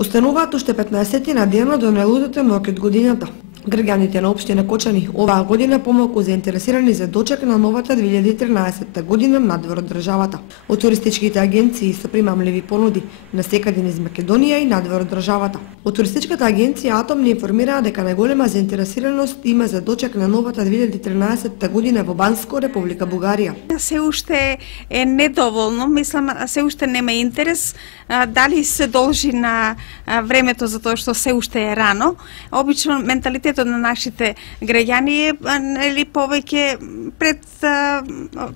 Остануваат уште 15 на дена до најлудото ноќе од годината. Граѓаните на општина Кочани оваа година помалку заинтересирани за дочек на новата 2013 година надвор од државата. Од туристичките агенции со примамливи понуди на секаде низ Македонија и надвор од државата. Од туристичката агенција Атом ни информираа дека најголема заинтересираност има за дочек на новата 2013 година во Банско, Република Бугарија. Се уште е недоволно, мислам, се уште нема интерес. Дали се должи на времето за тоа што се уште е рано. Обично менталитетот на нашите граѓани е повеќе пред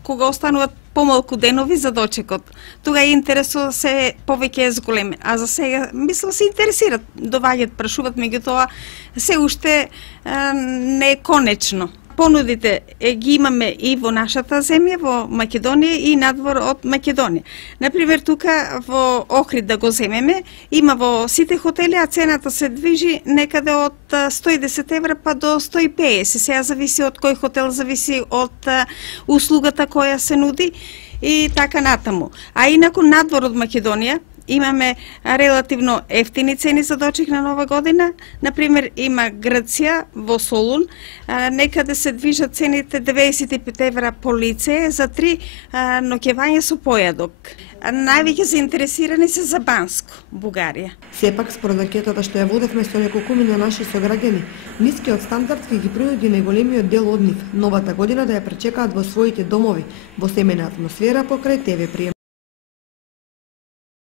кога остануваат помалку денови за дочекот. Тога интересот се повеќе е зголемен. А за сега мислам се интересираат, доваѓаат, прашуваат, меѓутоа се уште не е конечно. Понудите ги имаме и во нашата земја, во Македонија и надвор од Македонија. Например, тука во Охрид да го земеме, има во сите хотели, а цената се движи некаде од 110 евра па до 150. Сега зависи од кој хотел, зависи од услугата која се нуди и така натаму. А инаку надвор од Македонија имаме релативно ефтини цени за дочек на нова година. Например, има Грција во Солун, некаде се движат цените 95 евра по лице за 3 ноќевања со појадок. Највеќе заинтересирани се за Банско, Бугарија. Сепак, според анкетата што ја водевме со неколкумина на наши сограѓани, нискиот стандард ќе ги принуди најголемиот дел од нив новата година да ја пречекаат во своите домови, во семејна атмосфера покрај ТВ прием.